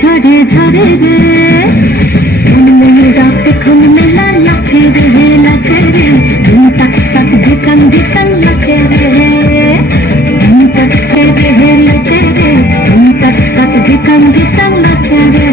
झड़े झड़े रे देखो मेला लाचे रे लाचे रे तक तक धिकन धिकन लाचे रे तक रे लाचे रे तक तक धिकन धिकन लाचे रे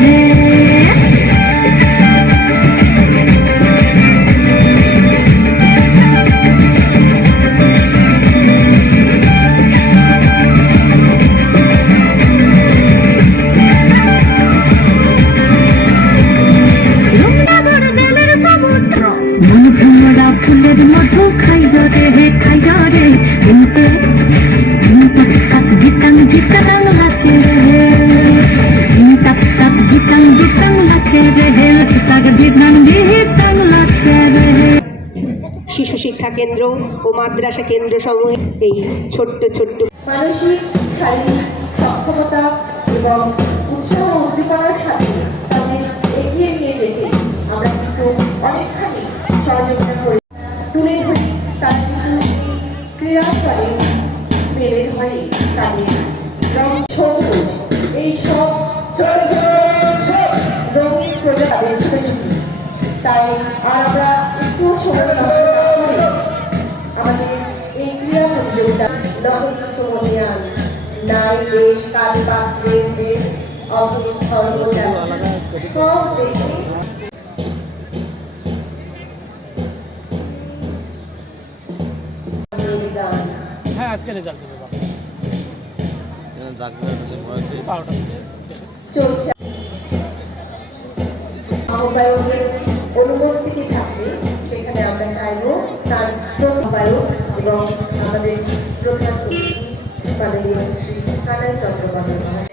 ফুলের মধু খাইও রে খাইও রে কিন্তু তক তক ধিকন ধিকন লাচে রে তক তক ধিকন ধিকন লাচে রে তক ধিকন ধিকন লাচে রে। শিশু শিক্ষা কেন্দ্র ও মাদ্রাসা কেন্দ্র সমূহে এই ছোট্ট ছোট্ট মানসিক শারীরিক সক্ষমতা এবং উৎসাহ উদ্দীপনার সাথে তাদের এগিয়ে নিয়ে যেতে আমরা কিন্তু অনেকখানি সহযোগিতা করি তুলে ধরি তার ক্রীড়া করে মেলে ধরে তাদের রং সবুজ এই সব রঙিন প্রজাতির ছুটি তাই আর আমরা একটু সময় নষ্ট না করে আমাদের এই ক্রীড়া প্রতিযোগিতা নবীন নাই দেশ কাল পাত্রের দেশ অভিন ধর্মজাত সব দেশে হ্যাঁ আজকে রেজাল্ট দেবে আহ্বায়কের অনুপস্থিতি থাকবে সেখানে আমরা চাইব তার আহ্বায়ক এবং আমাদের প্রধান অতিথি কানাই চট্টোপাধ্যায়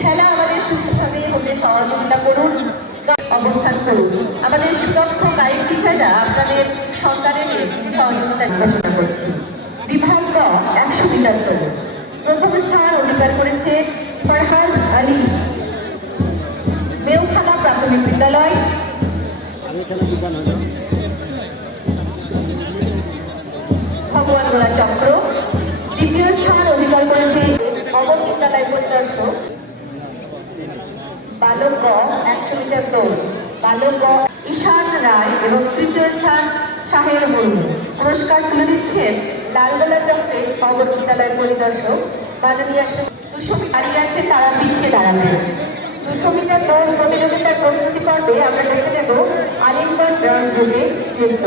খেলা আমাদের সুস্থভাবে হতে সহযোগিতা করুন অবস্থান করুন আমাদের সুদক্ষ গাইড টিচাররা আপনাদের সন্তানের সহযোগিতা ঘোষণা করছি। বিভাগ 100 মিটার দৌড় প্রথম স্থান অধিকার করেছে ফরহাদ আলী মেউখানা প্রাথমিক বিদ্যালয়। ভগবানগোলা চক্র দ্বিতীয় স্থান অধিকার করেছে অবর বিদ্যালয় পর্যন্ত বালক 100 মিটার দৌড় বালক ঈশান রায় এবং তৃতীয় স্থান শাহের বরুণ। পুরস্কার তুলে দিচ্ছেন লালগোলা চক্রে অবর বিদ্যালয় পরিদর্শক মাননীয় 200 দাঁড়িয়ে আছে তারা পিছিয়ে দাঁড়াবে। 200 মিটার দৌড় প্রতিযোগিতার প্রস্তুতি পর্বে আমরা দেখে নেব আলিমগড় ব্রঞ্জ গ্রুপে যুক্ত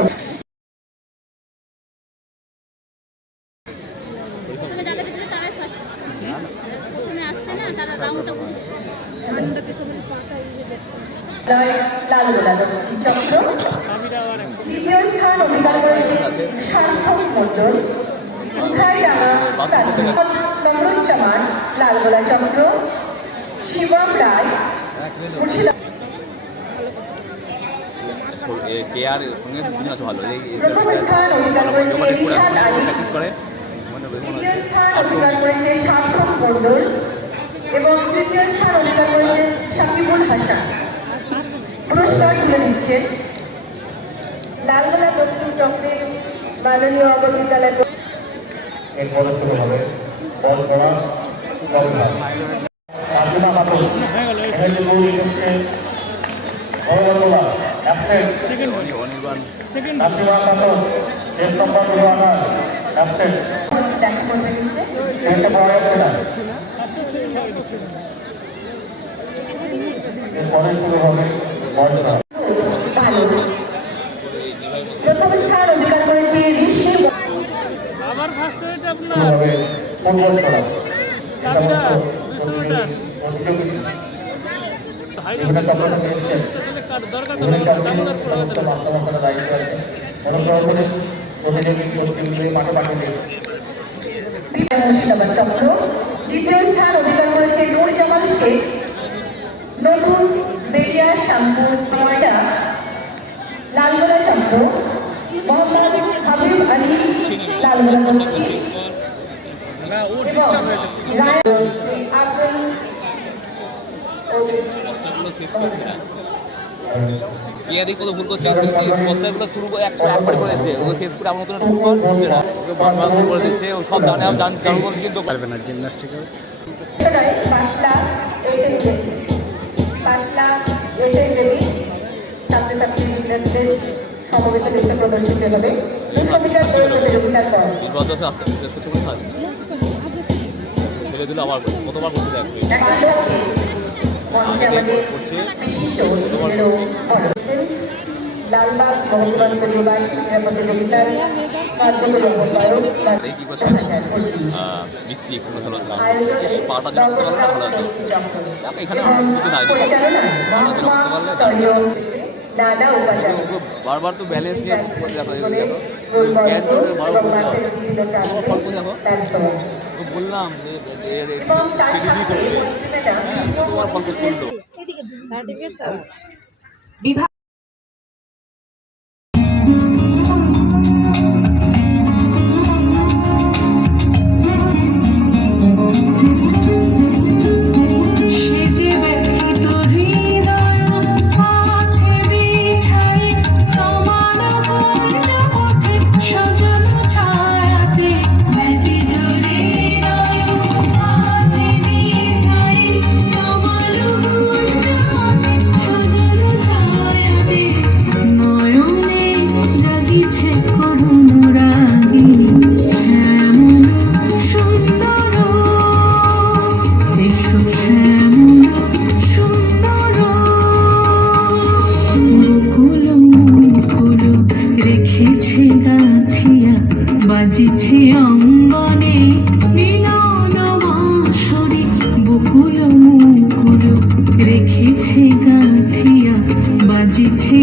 লালগোলা দক্ষিণ চক্র দ্বিতীয় স্থান অধিকার করেছে সার্থক মণ্ডল তমরুজ্জামান লালগোলা চক্র শিবম রায় প্রথম স্থান অধিকার করেছে রিশাদ আলী দ্বিতীয় স্থান অধিকার করেছে সার্থক মণ্ডল এবং তৃতীয় স্থান অধিকার করেছে সাকিবুল হাসান। পুরস্কার তুলে দিচ্ছেন লালগোলা দক্ষিণ চক্রের মাননীয় অবর বিদ্যালয় প্রথম স্থান অধিকার করেছে রয়েছে আপনার চাবিটা 200 মিটার দরকার তো নেই দামোদর পড়ে চক্র দ্বিতীয় স্থান অধিকার করেছে নূর জামাল শেখ নতুন বেরিয়া শ্যামপুর নয়ডা লালগোলা চক্র মোহাম্মদ হাবিব আলী লালগোলা দক্ষিণ ইয়াদি কত ভুল করছে স্পন্সরগুলো শুরু করে একবারে করে দিচ্ছে ও শেষ করে আমার নতুন শুরু করছে না ওকে বারবার ভুল করে দিচ্ছে ও সব জানে জানবো কিন্তু পারবে না জিমনাস্টিকেও 5 লাখ ছাত্রছাত্রী বিদ্যার্থীদের সমবেত নৃত্য প্রদর্শিত হবে 200 মিটার দৌড় প্রতিযোগিতার পর ব্রতসে আসতে করতে বলে হয় দিল আবার কতবার করতে দেখবে লালবাগ মহকুমার পরিবার প্রতিযোগিতার কি করছে মিষ্টি একটু মশলা পাটা দিলে করতে পারলে ভালো হতো এখানে করতে নাই করতে পারলে বারবার তো ব্যালেন্স নিয়ে দেখো জ্ঞান করে বারবার করতে দেখো বললাম যে তোমার ফল করতে বিভাগ বাজিছে অঙ্গনে মিলন বাঁশরি বকুল মুকুল রেখেছে গাথিয়া বাজিছে